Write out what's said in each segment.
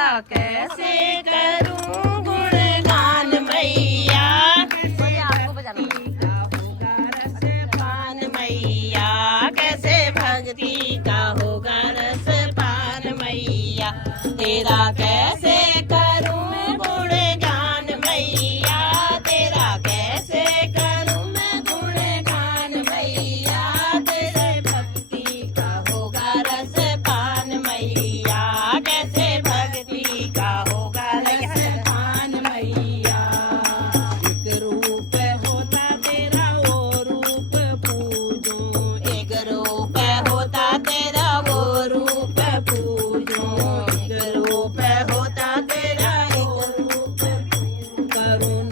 तेरा कैसे करूं गुणगान मैया, आपको बजाना पान मैया, कैसे भक्ति का होगा रस पान मैया, तेरा कैसे करूं गुणगान मैया, तेरा कैसे करूं मैं गुणगान मैया, तेरे भक्ति का होगा रस पान मैया, कैसे भक्ति का होगा रस पान मैया। एक रूप होता तेरा वो रूप पूजो, एक रूप होता तेरा वो रूप पूजो, एक रूप होता तेरा वो रूप करूं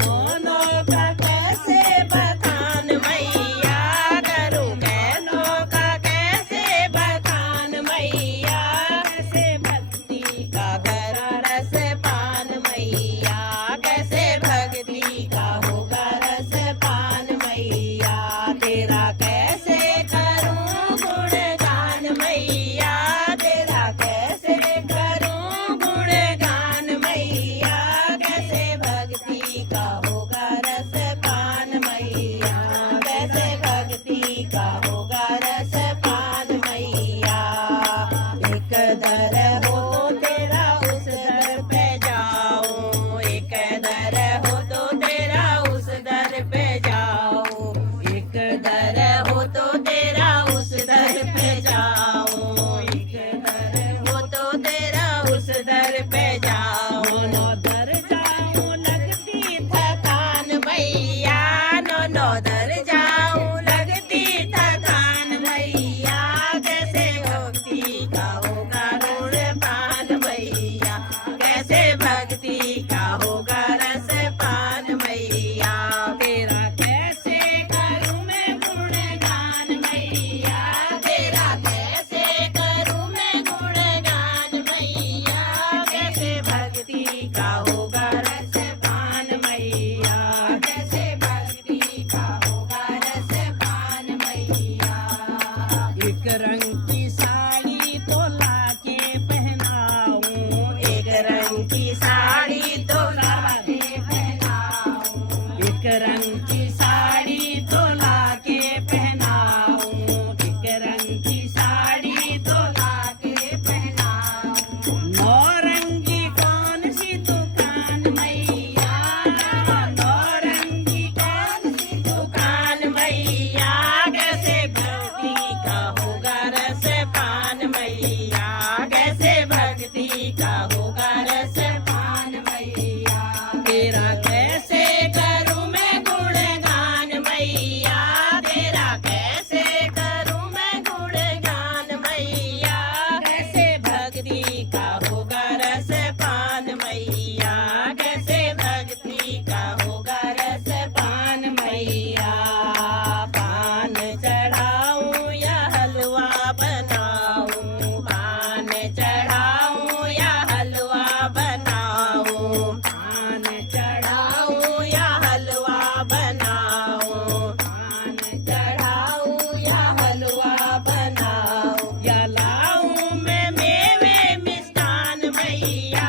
नो का कैसे बखान मैया, करूं कैनो का कैसे बखान मैया, कैसे भक्ति का करा रस पान मैया, कैसे भक्ति का होगा रस पान मैया, तेरा कैसे करूं गुणगान मैया, तेरा कैसे करूं गुणगान मैया, कैसे भक्ति का होगा रस पान मैया, कैसे भक्ति का होगा रस पान मैया। एक दर हो तेरा उस दर पे जाऊं, एक दर हो तो तेरा उस दर पे जाऊं, एक दर हो तो तेरा उस दर पे जाऊं, एक दर हो तो तेरा उस दर पे जाऊं, नो दर जाऊं लगती थकान मैया, नो दर जाऊं लगती थकान मैया, कैसे भक्ति का होगा गुण पान मैया, कैसे भक्ति का होगा रस पान मैया, तेरा कैसे करूं मैं गुणगान मैया, तेरा कैसे करूं मैं गुणगान मैया, कैसे भक्ति का होगा रस पान मैया, कैसे भक्ति का होगा रस पान मैया। एक रंग की साड़ी तो लाके पहनाऊं, एक रंग की साड़ी तो लाके पहनाऊं, एक रंग की साड़ी तो लाके पहनाऊं, एक रंग की साड़ी तो लाके पहनाऊं, नौरंगी कौन सी दुकान मैया, नौरंगी कौन सी दुकान मैया, कैसे भक्ति का होगा रस पान मैया, कैसे भक्ति का होगा रस पान मैया, तेरा कैसे करूं मैं गुणगान मैया, तेरा कैसे करूं मैं गुणगान मैया, कैसे भक्ति का होगा रस पान मैया, कैसे भक्ति का होगा रस पान मैया। पान चढ़ाऊं या हलवा बनाऊं, पान चढ़ाऊं या हलवा बनाऊं, पान चढ़ाऊं या हलवा बनाऊं, पान चढ़ाऊं या हलवा बनाऊं, या लाऊं मैं मेवे मिष्ठान मैया,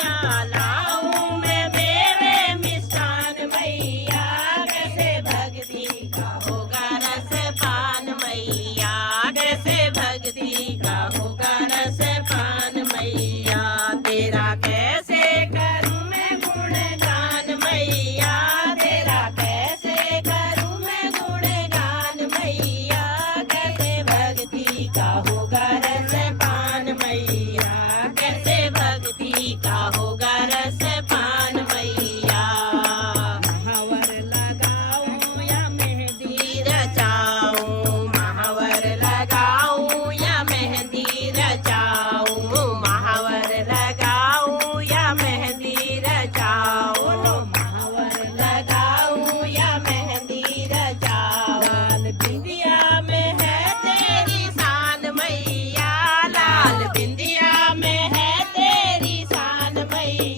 या लाऊं मैं मेवे मिष्ठान मैया, कैसे भक्ति का होगा रस पान मैया, कैसे भक्ति का होगा रस पान मैया, तेरा कैसे करूं मैं गुणगान मैया, तेरा कैसे करूं मैं गुणगान मैया, कैसे भक्ति का होगा रस पान मैया, कैसे भक्ति का होगा रस पान मैया। महावर लगाऊं या मेहंदी रचाऊं, महावर लगाऊं या मेहंदी रचाऊं, महावर लगाऊं या मेहंदी रचाऊं, महावर लगाऊं या मेहंदी रचाऊं, लाल बिंदिया में है तेरी शान मैया, लाल बिंदिया में है तेरी शान मैया,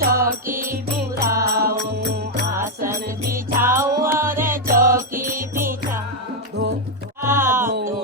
चौकी बिठाऊं, आसन बिछाऊं और चौकी बिछाऊं।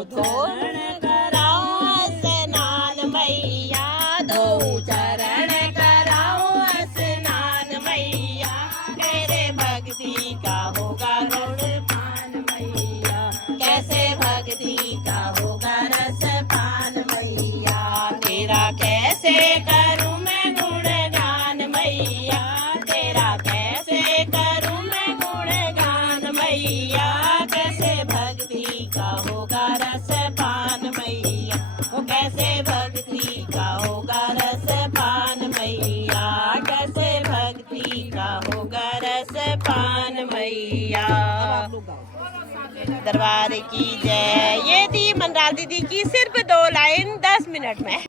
धोरण कराऊं स्नान मैया, दो चरण कराऊं स्नान मैया, तेरे भक्ति का होगा गुणपान मैया, कैसे भक्ति का होगा रसपान मैया, तेरा कैसे करूं मैं गुणगान मैया, तेरा कैसे करूं मैं गुणगान मैया, कैसे भक्ति का होगा रसपान मैया, वो कैसे भक्ति का होगा रसपान मैया, कैसे भक्ति का होगा रसपान मैया। दरबार की जय। ये थी मनराज दीदी की सिर्फ 2 लाइन 10 मिनट में।